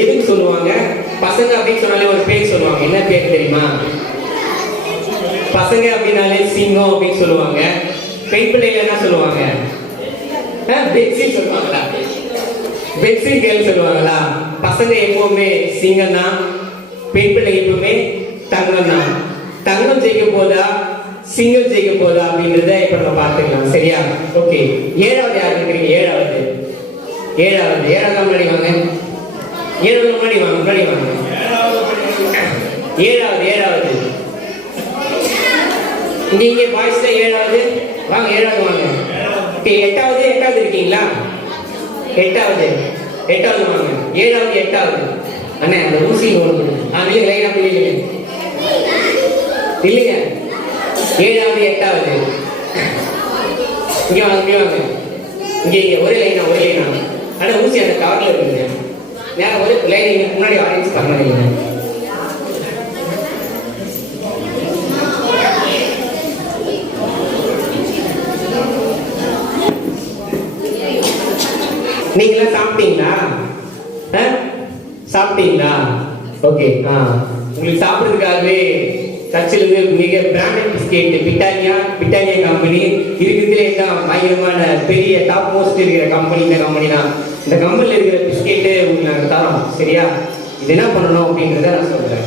எதுக்கு சொல்லுவாங்க? பசங்க அப்படின்னு சொன்னாலே ஒரு பேர் சொல்லுவாங்க. என்ன பேர் தெரியுமா? பசங்க அப்படின்னாலே சிங்கம் அப்படின்னு சொல்லுவாங்க. பெண் பிள்ளைகள் என்ன சொல்லுவாங்க? பெட்ஸி சொல்லுவாங்களா? பெட்ஸி கேர்ள் சொல்லுவாங்களா? பசங்க எப்பவுமே சிங்கம் தான், பெண் பிள்ளை எப்பவுமே தங்கம் தான். தங்கம் ஜெயிக்க போதா சிங்கம் ஜெயிக்க போதா அப்படின்றத இப்ப நம்ம பார்த்துக்கலாம். சரியா? ஓகே, ஏழாவது யார் இருக்கிறீங்க? ஏழாவது முன்னாடி வாங்க. முன்னாடி வாங்க. ஏழாவது நீங்க பாய்ஸ் தான். ஏழாவது வாங்க. ஓகே, எட்டாவது இருக்கீங்களா? எட்டாவது வாங்க. எட்டாவது அண்ணே அந்த ஊசி ஓடுது. இல்லைங்க லைனா இல்லைங்க. எட்டாவது இங்க வாங்க. இங்க ஒரே லைனா. ஆனா ஊசி அந்த கவர்ல இருக்குங்க. நேரம் ஒரு லைன் முன்னாடி ஆரம்பிச்சு பண்ணீங்க. நீங்களா சாப்பிட்டீங்களா? ஓகே, உங்களுக்கு சாப்பிட்றதுக்காகவே சர்ச்சிலிருந்து மிக பிராண்டட் பிஸ்கெட் பிரிட்டானியா கம்பெனி இருக்கிறதுலே தான் பயங்கரமான பெரிய டாப் மோஸ்ட் இருக்கிற கம்பெனி இந்த கம்பெனி தான். இந்த கம்பெனியில் இருக்கிற பிஸ்கெட்டு உங்களுக்கு நாங்கள் தரோம். சரியா? இது என்ன பண்ணணும் அப்படின்றத நான் சொல்றேன்.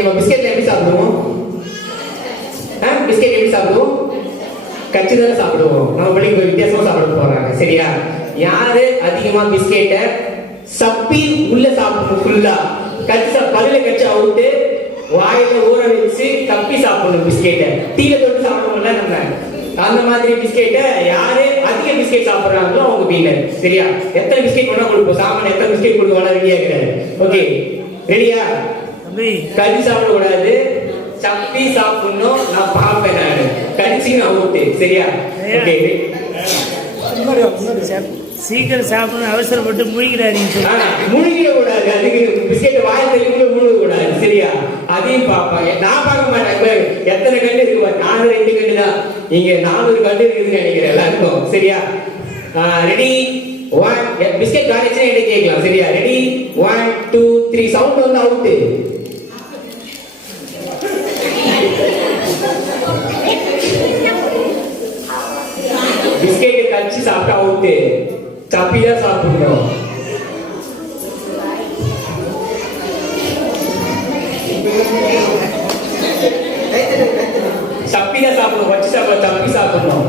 நம்ம பிஸ்கெட் எப்படி சாப்பிடுவோம்? கச்சி தானே சாப்பிடுவோம். நம்ம பள்ளி வித்தியாசமா சாப்பிட போறாங்க. சரியா? யாரு அதிகமா பிஸ்கெட்ட சப்பி உள்ள சாப்பிடணும், ஃபுல்லா கச்சி பல்லுல கச்சி அவுட்டு வாயில ஊற வச்சு தப்பி சாப்பிடணும். பிஸ்கெட்டை டீல தொட்டு சாப்பிடுவோம்ல நம்ம, அந்த மாதிரி பிஸ்கெட்டை யாரு அதிக பிஸ்கெட் சாப்பிடுறாங்களோ அவங்க வீணர். சரியா? எத்தனை பிஸ்கெட் வேணா கொடுப்போம். சாமான் எத்தனை பிஸ்கெட் கொடுக்க ரெடியா இருக்கிறாரு. ஓகே, ரெடியா? கடிச்சு சாப்பிட கூடாது, சப்பி சாப்பிடணும். நான் பாப்பேன், நான் கடிச்சு அவுட்டு. சரியா? ஓகே, சீக்கிரம் சாப்பிடணும், அவசரப்பட்டு முழுகிறாதீங்க. முழுகிட கூடாது. அதுக்கு பிஸ்கெட் வாய் தெளிவுல முழுக கூடாது. சரியா? அதையும் பார்ப்பாங்க. நான் பார்க்க மாட்டேன். எத்தனை கண்டு இருக்கு? நானும் 2 கண்டு தான். இங்க 400 கண்டு இருக்குதுன்னு நினைக்கிறேன் எல்லாருக்கும். சரியா? ரெடி? 1 பிஸ்கெட் காலேஜ் என்ன கேட்கலாம். சரியா? ரெடி? 1 2 3 சவுண்ட் வந்து அவுட்டு. பிஸ்கெட் கடிச்சு சாப்பிட்டா அவுட்டு. சப்பிதான் சாப்பிடணும். சப்பிதான் சாப்பிடணும். வச்சு சாப்பிட சப்பி சாப்பிடணும்.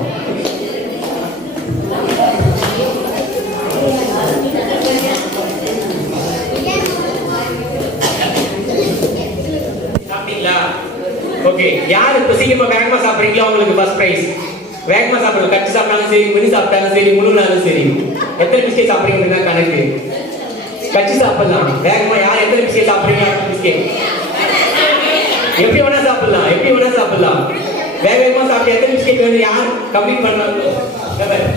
சாப்பிட்டீங்களா? ஓகே, யார் இப்ப சீக்கிரமா வேகமா சாப்பிடுறீங்களோ அவங்களுக்கு ஃபர்ஸ்ட் பிரைஸ். வேகமா சாப்பிடணும். கச்சி சாப்பிட்டாலும் சரி, மினி சாப்பிட்டாலும் சரி, முழுனாலும் சரி. எத்தனை பிஸ்கெட் சாப்பிடுறீங்க கணக்கு. கச்சி சாப்பிடலாம் வேகமா. யார் எத்தனை பிஸ்கெட் சாப்பிடுறீங்க? பிஸ்கெட் எப்படி வேணா சாப்பிடலாம். வேகமா சாப்பிட்டு எத்தனை பிஸ்கெட் வேணும் யார் கம்ப்ளீட் பண்ணாங்க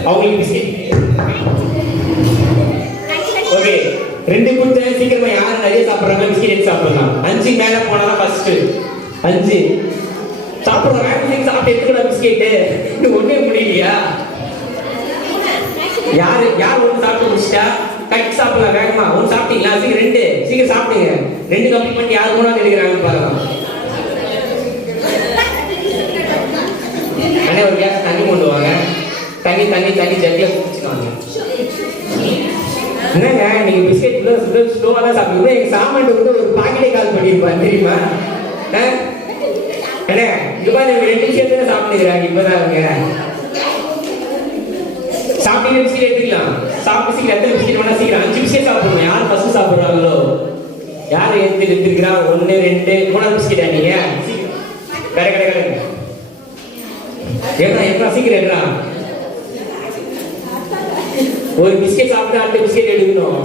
அவங்களுக்கு பிஸ்கெட். ஓகே, 2 கொடுத்த சீக்கிரமா யார் நிறைய சாப்பிடுறாங்க பிஸ்கெட் சாப்பிடலாம். 5 மேல போனா ஃபர்ஸ்ட். 5 சாப்பிடுறோம். சாப்பிட்டு எடுத்துக்கிற பிஸ்கெட்டு இன்னும் ஒண்ணே முடியலையா? யார் ஒன்று சாப்பிட்டு முடிச்சிட்டா கட்டி சாப்பிடலாம் வேகமா. 1 சாப்பிட்டீங்களா? சீக்கிரம் 2 சீக்கிரம் சாப்பிடுங்க. 2 கம்ப்ளீட் பண்ணி யார் மூணாவது எடுக்கிறாங்கன்னு பாருங்க. அண்ணே ஒரு கேஸ் தண்ணி கொண்டு வாங்க. தண்ணி ஜட்டில குடிச்சுட்டு வாங்க. என்னங்க நீங்க பிஸ்கெட் இவ்வளவு ஸ்லோவா தான் சாப்பிடுவோம். எங்க சாமான் வந்து ஒரு பாக்கெட்டே கால் பண்ணிருப்பான் தெரியுமா? அண்ணே இப்ப 2 நிமிஷம் தானே சாப்பிட்டுக்கிறாங்க. இப்பதான் அவங்க சாப்பிட்டு பிஸ்கெட் எடுத்துக்கலாம். சாப்பிட்டு சீக்கிரம் எத்தனை பிஸ்கெட் வேணா சீக்கிரம் 5 பிஸ்கெட் சாப்பிடணும். யார் ஃபர்ஸ்ட் சாப்பிடுறாங்களோ யார் எடுத்துக்கிறா 1 2 3 பிஸ்கெட்டா நீங்க கடை கடை கடை எப்ப சீக்கிரம் எடுறா. ஒரு பிஸ்கெட் சாப்பிட்டு அடுத்த பிஸ்கெட் எடுக்கணும்.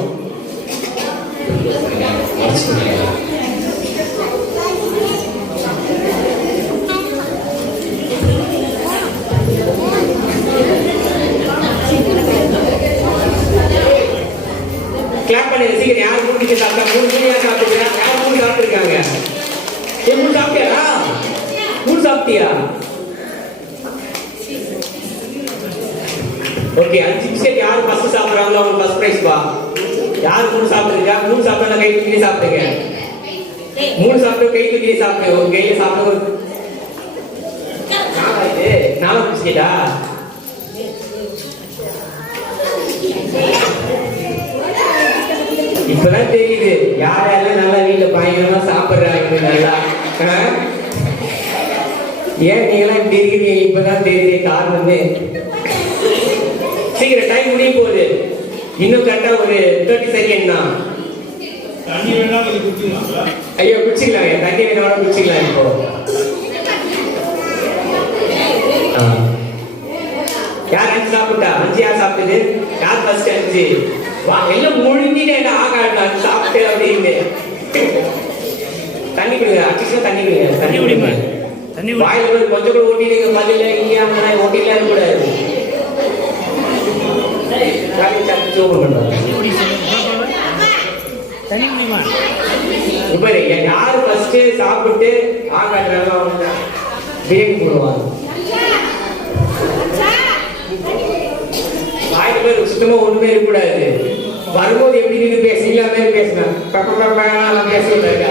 கிளாப் பண்ணி சீக்கிரம். யார் 3 பிஸ்கெட் சாப்பிட்டா 3 யார் சாப்பிட்டுருக்காங்க? யார் 3 சாப்பிட்டுருக்காங்க? 3 சாப்பிட்டியா? 3 சாப்பிட்டியா? ஓகே 5 பிஸ்கெட் யார் ஃபர்ஸ்ட் சாப்பிடுறாங்களோ அவங்க ஃபர்ஸ்ட் பிரைஸ் பா. யார் 3 சாப்பிடுறீங்க? 3 சாப்பிட்டா கை தூக்கி சாப்பிடுங்க. 3 சாப்பிட்டு கை தூக்கி சாப்பிடுங்க. ஒரு கையில சாப்பிடுங்க. நாலா இது 4 பிஸ்கெட்டா? இப்பதான் தெரியுது யார் யாரெல்லாம் நல்லா வீட்டுல பயங்கரமா சாப்பிடுறாங்க நல்லா. ஏன் நீங்களாம் இப்படி இருக்கிறீங்க இப்பதான் தெரியுது காரணமே. சீக்கிரம் டைம் முடிய போகுது. இன்னும் கரெக்டா ஒரு 30 செகண்ட் தான். தண்ணி வேணா கொஞ்சம் குடிச்சிக்கலாங்களா? ஐயோ குடிச்சிக்கலாங்க. தண்ணி வேணா குடிச்சிக்கலாம். இப்போ யார் 5 சாப்பிட்டா? 5 யார் சாப்பிட்டது? யார் ஃபர்ஸ்ட் 5? வா எல்லாம் முழுங்கிட்டே ஆகாது சாப்பிட்டு அப்படின்னு. தண்ணி குடிங்க. அட்லீஸ்ட் தண்ணி குடிங்க. தண்ணி குடிமா. தண்ணி குடி. வாயில கொஞ்சம் கூட ஓட்டிடுங்க. பதில இங்கேயா ஓட்டிடலாம் கூடாது. தண்ணி குடி தண்ணி குடிமா. இப்ப யாரு ஃபர்ஸ்ட் சாப்பிட்டு ஆகாட்டுறாங்க அவங்க பிரேக் போடுவாங்க. வாயில பேர் சுத்தமா ஒண்ணுமே இருக்கக்கூடாது. வரும்போது எப்படி நீங்க பேசுறீங்களா மாதிரி பேசணும். பேசுவாங்க.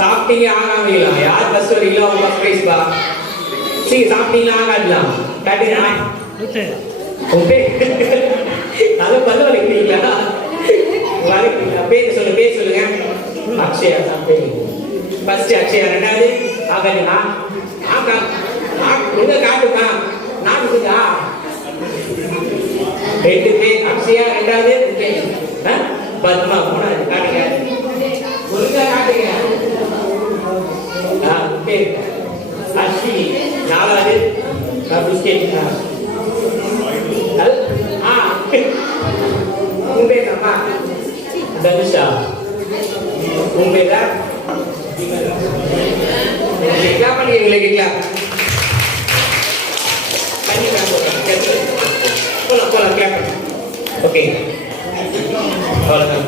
சாப்பிட்டீங்க ஆகாமீங்களா? யார் ஃபர்ஸ்ட் வரீங்களோ அவங்க ஃபர்ஸ்ட் பிரைஸ் பா. சரி சாப்பிட்டீங்களா ஆகாடலாம் காட்டுங்க. நல்ல பல்ல வலிக்கிறீங்களா? வலிக்கிறீங்களா? பேர் சொல்லுங்க. அக்ஷயா சாப்பிட்டீங்க ஃபர்ஸ்ட். அக்ஷயா ரெண்டாவது ஆகாதுங்களா? ஆகா உங்க காட்டுமா? நாட்டுக்கா 2 பேர். அக்ஷயா ரெண்டாவது பத்மா மூணாவது. காட்டுங்க ஒழுங்கா காட்டுங்க. பேர் அஸ்வினி நாலாவது. பிஸ்கெட் உங்க பேர் அம்மா தனுஷா. உங்க பேரா கிளாப் பண்ணிக்கிறீங்களா? கிளாப் போலாம் கிளாப். ஓகே அவ்வளோதான்.